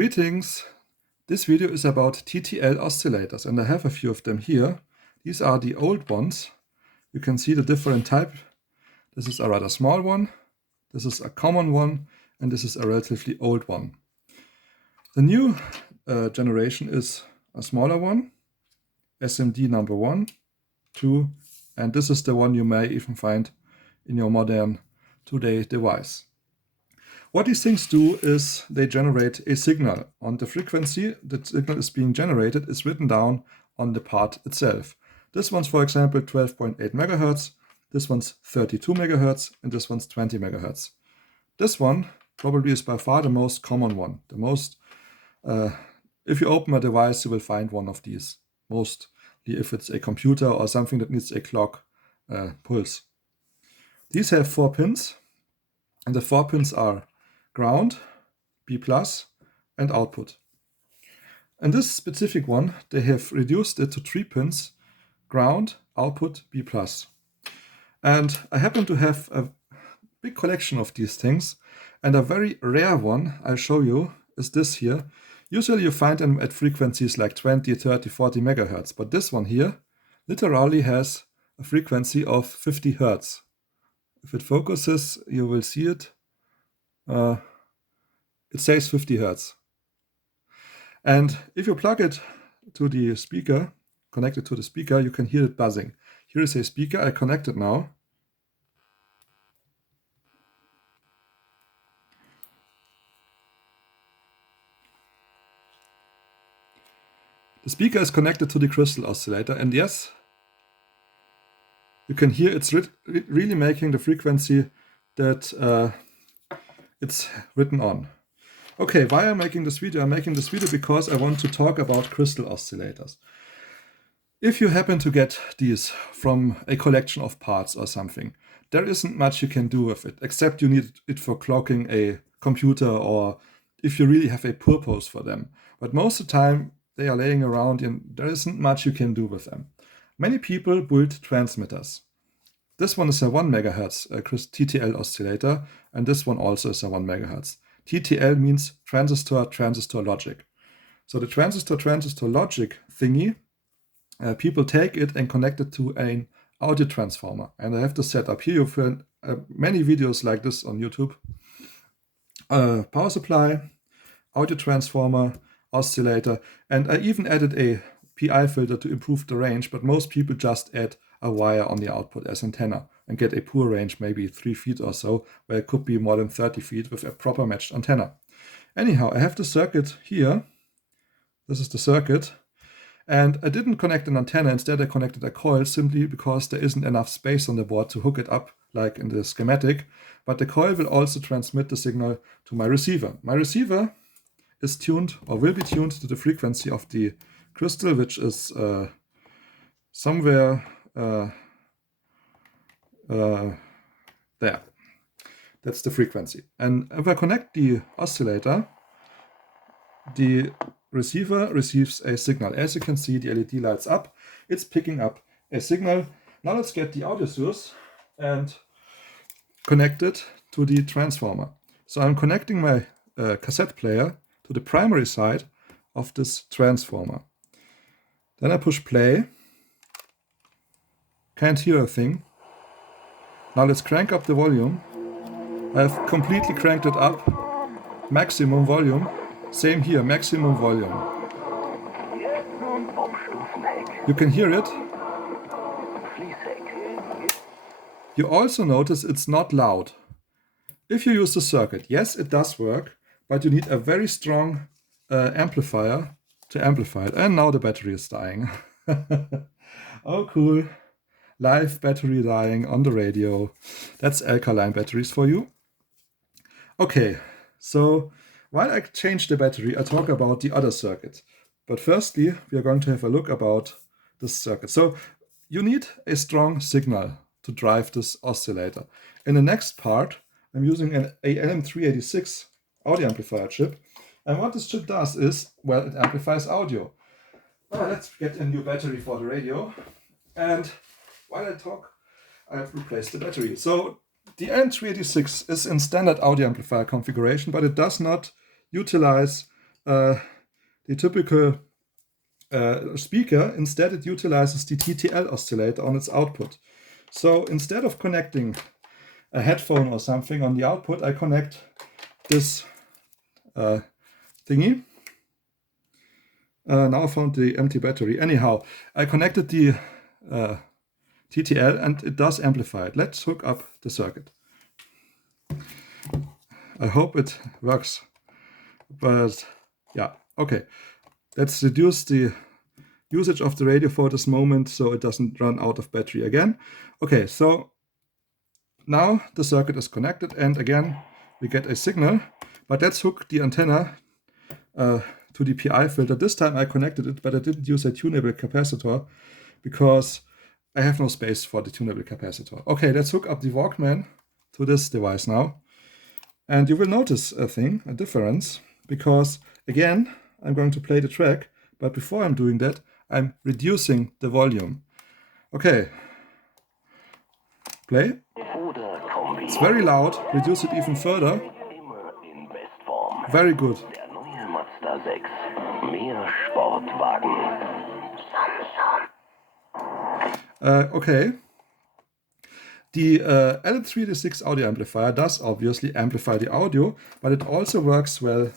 Greetings! This video is about TTL oscillators, and I have a few of them here. These are the old ones. You can see the different type. This is a rather small one, this is a common one, and this is a relatively old one. The new generation is a smaller one, SMD number 1, 2, and this is the one you may even find in your modern today device. What these things do is they generate a signal. On the frequency the signal is being generated is written down on the part itself. This one's, for example, 12.8 MHz, this one's 32 MHz, and this one's 20 MHz. This one probably is by far the most common one. The most, if you open a device, you will find one of these. Mostly if it's a computer or something that needs a clock pulse. These have 4 pins, and the 4 pins are ground, B+, and output. And this specific one, they have reduced it to 3 pins, ground, output, B+. And I happen to have a big collection of these things, and a very rare one I'll show you is this here. Usually you find them at frequencies like 20, 30, 40 MHz, but this one here literally has a frequency of 50 Hz. If it focuses, you will see it. It says 50 Hz. And if you plug it to the speaker, connect it to the speaker, you can hear it buzzing. Here is a speaker, I connect it now. The speaker is connected to the crystal oscillator, and yes, you can hear it's really making the frequency that it's written on. Okay, why am I making this video? I'm making this video because I want to talk about crystal oscillators. If you happen to get these from a collection of parts or something, there isn't much you can do with it, except you need it for clocking a computer or if you really have a purpose for them. But most of the time they are laying around and there isn't much you can do with them. Many people build transmitters. This one is a 1 MHz TTL oscillator, and this one also is a 1 MHz. TTL means transistor logic. So the transistor logic thingy, people take it and connect it to an audio transformer. And I have to set up here, you find many videos like this on YouTube. Power supply, audio transformer, oscillator, and I even added a PI filter to improve the range, but most people just add a wire on the output as antenna and get a poor range, maybe 3 feet or so, where it could be more than 30 feet with a proper matched antenna. Anyhow, I have the circuit here. This is the circuit. And I didn't connect an antenna, instead I connected a coil simply because there isn't enough space on the board to hook it up like in the schematic. But the coil will also transmit the signal to my receiver. My receiver is tuned or will be tuned to the frequency of the crystal, which is somewhere there. That's the frequency. And if I connect the oscillator, the receiver receives a signal. As you can see, the LED lights up. It's picking up a signal. Now let's get the audio source and connect it to the transformer. So I'm connecting my cassette player to the primary side of this transformer. Then I push play. Can't hear a thing. Now let's crank up the volume. I've completely cranked it up. Maximum volume. Same here, maximum volume. You can hear it. You also notice it's not loud. If you use the circuit, yes, it does work, but you need a very strong amplifier to amplify it. And now the battery is dying. Oh, cool. Live battery dying on the radio. That's alkaline batteries for you. Okay, so while I change the battery, I talk about the other circuit. But firstly, we are going to have a look about this circuit. So you need a strong signal to drive this oscillator. In the next part, I'm using an LM386 audio amplifier chip. And what this chip does is, well, it amplifies audio. Well, let's get a new battery for the radio. And while I talk, I've replaced the battery. So the LM386 is in standard audio amplifier configuration, but it does not utilize the typical speaker. Instead, it utilizes the TTL oscillator on its output. So instead of connecting a headphone or something on the output, I connect this thingy. Now I found the empty battery. Anyhow, I connected the TTL and it does amplify it. Let's hook up the circuit. I hope it works, but yeah, okay. Let's reduce the usage of the radio for this moment so it doesn't run out of battery again. Okay, so now the circuit is connected and again we get a signal, but let's hook the antenna to the PI filter. This time I connected it, but I didn't use a tunable capacitor because I have no space for the tunable capacitor. Okay, let's hook up the Walkman to this device now. And you will notice a difference, because again, I'm going to play the track, but before I'm doing that, I'm reducing the volume. Okay, play. It's very loud, reduce it even further. Very good. Okay. The LM386 audio amplifier does obviously amplify the audio, but it also works well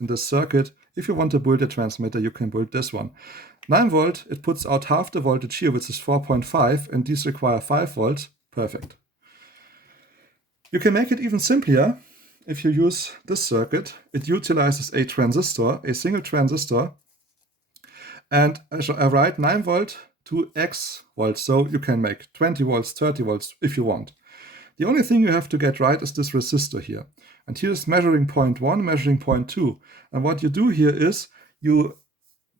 in this circuit. If you want to build a transmitter, you can build this one. 9 volt, it puts out half the voltage here, which is 4.5, and these require 5 volts. Perfect. You can make it even simpler if you use this circuit. It utilizes a transistor, a single transistor, and I write 9 volt to X volts, so you can make 20 volts, 30 volts if you want. The only thing you have to get right is this resistor here. And here's measuring point 1, measuring point 2. And what you do here is you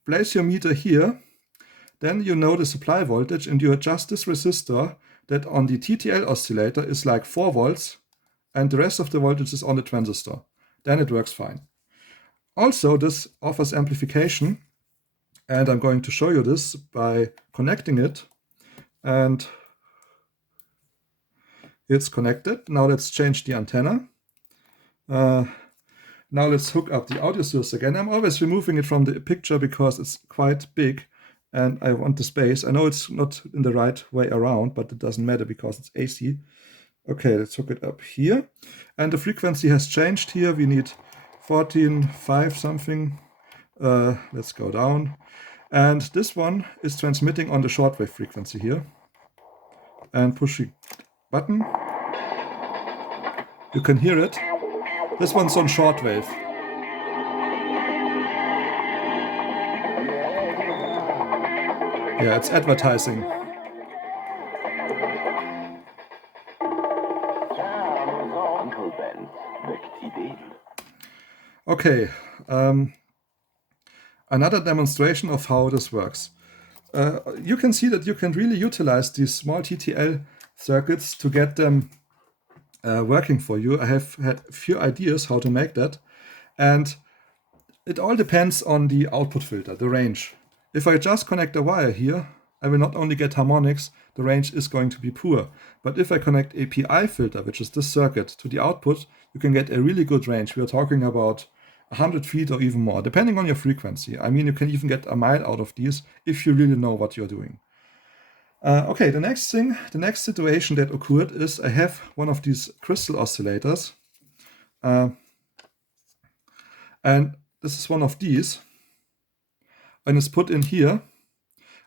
place your meter here, then you know the supply voltage and you adjust this resistor that on the TTL oscillator is like 4 volts and the rest of the voltage is on the transistor. Then it works fine. Also, this offers amplification. And I'm going to show you this by connecting it. And it's connected. Now let's change the antenna. Now let's hook up the audio source again. I'm always removing it from the picture because it's quite big and I want the space. I know it's not in the right way around, but it doesn't matter because it's AC. Okay, let's hook it up here. And the frequency has changed here. We need 14.5 something. Let's go down. And this one is transmitting on the shortwave frequency here. And push the button. You can hear it. This one's on shortwave. Yeah, it's advertising. Okay. Another demonstration of how this works. You can see that you can really utilize these small TTL circuits to get them working for you. I have had a few ideas how to make that, and it all depends on the output filter, the range. If I just connect a wire here, I will not only get harmonics, the range is going to be poor. But if I connect a PI filter, which is this circuit, to the output, you can get a really good range. We are talking about 100 feet or even more, depending on your frequency. I mean, you can even get a mile out of these if you really know what you're doing. Okay, the next situation that occurred is I have one of these crystal oscillators. And this is one of these. And it's put in here.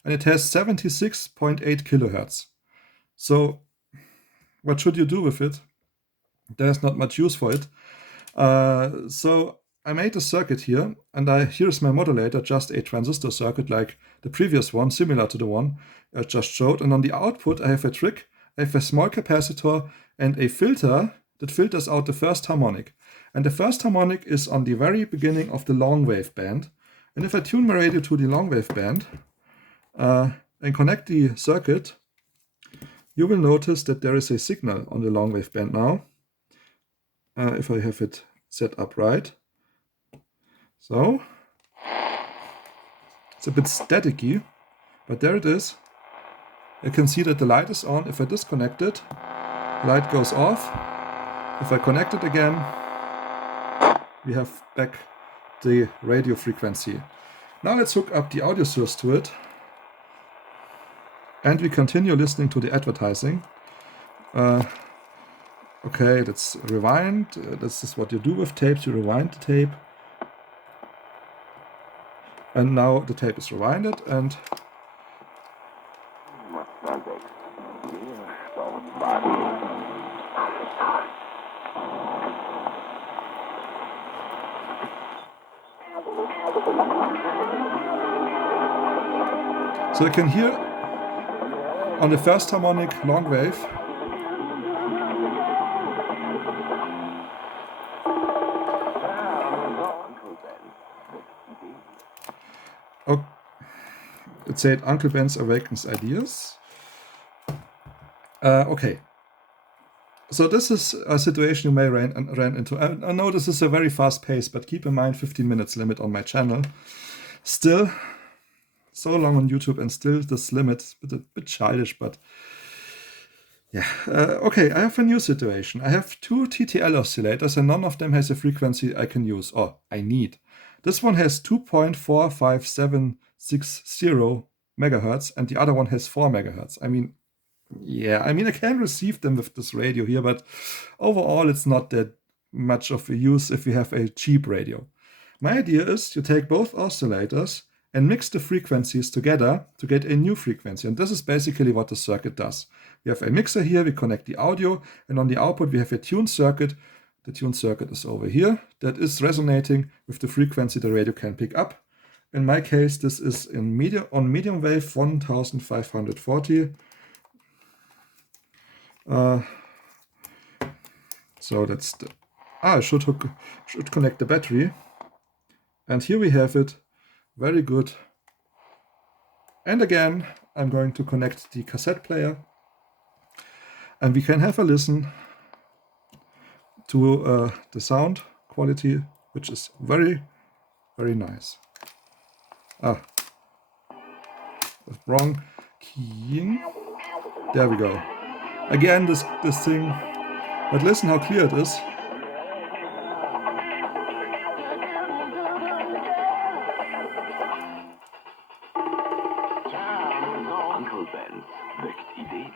And it has 76.8 kilohertz. So what should you do with it? There's not much use for it. So I made a circuit here, and here's my modulator, just a transistor circuit like the previous one, similar to the one I just showed. And on the output, I have a trick. I have a small capacitor and a filter that filters out the first harmonic. And the first harmonic is on the very beginning of the long wave band. And if I tune my radio to the long wave band and connect the circuit, you will notice that there is a signal on the long wave band now. If I have it set up right. So, it's a bit staticky, but there it is. You can see that the light is on. If I disconnect it, the light goes off. If I connect it again, we have back the radio frequency. Now let's hook up the audio source to it, and we continue listening to the advertising. Okay, let's rewind. This is what you do with tapes. You rewind the tape. And now the tape is rewinded, and so you can hear on the first harmonic long wave it said Uncle Ben's awakens ideas. Okay. So this is a situation you may ran into. I know this is a very fast pace, but keep in mind 15 minutes limit on my channel. Still, so long on YouTube, and still this limit is a bit childish, but yeah. Okay, I have a new situation. I have two TTL oscillators, and none of them has a frequency I can use, or I need. This one has 2.45760 megahertz, and the other one has 4 megahertz. I mean, I can receive them with this radio here, but overall it's not that much of a use if you have a cheap radio. My idea is you take both oscillators and mix the frequencies together to get a new frequency, and this is basically what the circuit does. We have a mixer here, we connect the audio, and on the output we have a tuned circuit. The tuned circuit is over here, that is resonating with the frequency the radio can pick up. In my case, this is on medium wave 1540. So that's the, I should connect the battery. And here we have it, very good. And again, I'm going to connect the cassette player, and we can have a listen to the sound quality, which is very, very nice. Wrong keying. There we go. Again, this thing, but listen how clear it is. Uncle Ben weckt Ideen.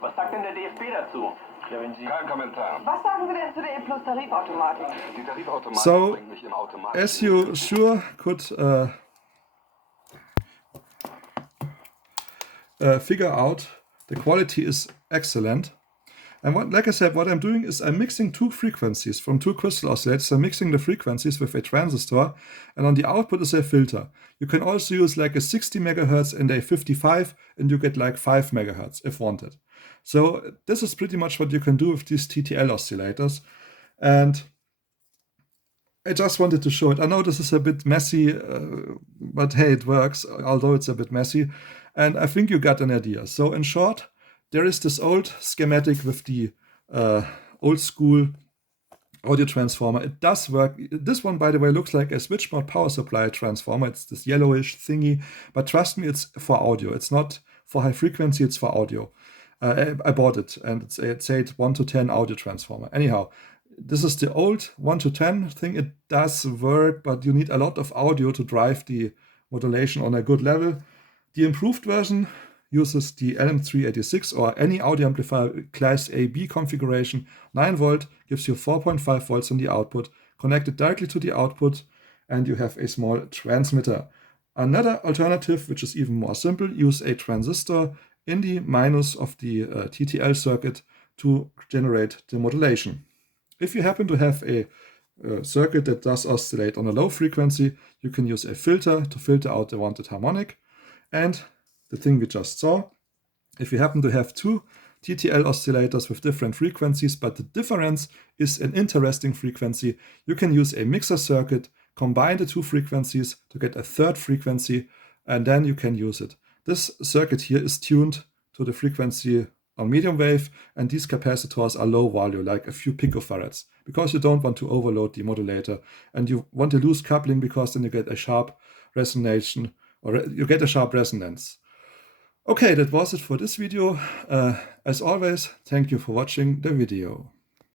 Was sagt denn der DFB dazu? Kein Kommentar. Was sagen Sie denn zu der E-Plus-Tarifautomatik? Die Tarifautomatik So, bringt mich im Automatik. as you sure could figure out, the quality is excellent. And like I said, what I'm doing is I'm mixing two frequencies from two crystal oscillators. I'm mixing the frequencies with a transistor, and on the output is a filter. You can also use like a 60 megahertz and a 55, and you get like 5 megahertz if wanted. So this is pretty much what you can do with these TTL oscillators. And I just wanted to show it. I know this is a bit messy, but hey, it works, although it's a bit messy. And I think you got an idea. So in short, there is this old schematic with the old school audio transformer. It does work. This one, by the way, looks like a switch mode power supply transformer. It's this yellowish thingy, but trust me, it's for audio. It's not for high frequency, it's for audio. I bought it, and it said 1 to 10 audio transformer. Anyhow, this is the old 1 to 10 thing. It does work, but you need a lot of audio to drive the modulation on a good level. The improved version uses the LM386 or any audio amplifier class A/B configuration. 9 volt gives you 4.5 volts on the output, connected directly to the output, and you have a small transmitter. Another alternative, which is even more simple, use a transistor in the minus of the TTL circuit to generate the modulation. If you happen to have a circuit that does oscillate on a low frequency, you can use a filter to filter out the wanted harmonic. And the thing we just saw, if you happen to have two TTL oscillators with different frequencies, but the difference is an interesting frequency, you can use a mixer circuit, combine the two frequencies to get a third frequency, and then you can use it. This circuit here is tuned to the frequency on medium wave, and these capacitors are low value, like a few picofarads, because you don't want to overload the modulator, and you want to lose coupling because then you get a sharp resonance, or you get a sharp resonance. Okay, that was it for this video. As always, thank you for watching the video.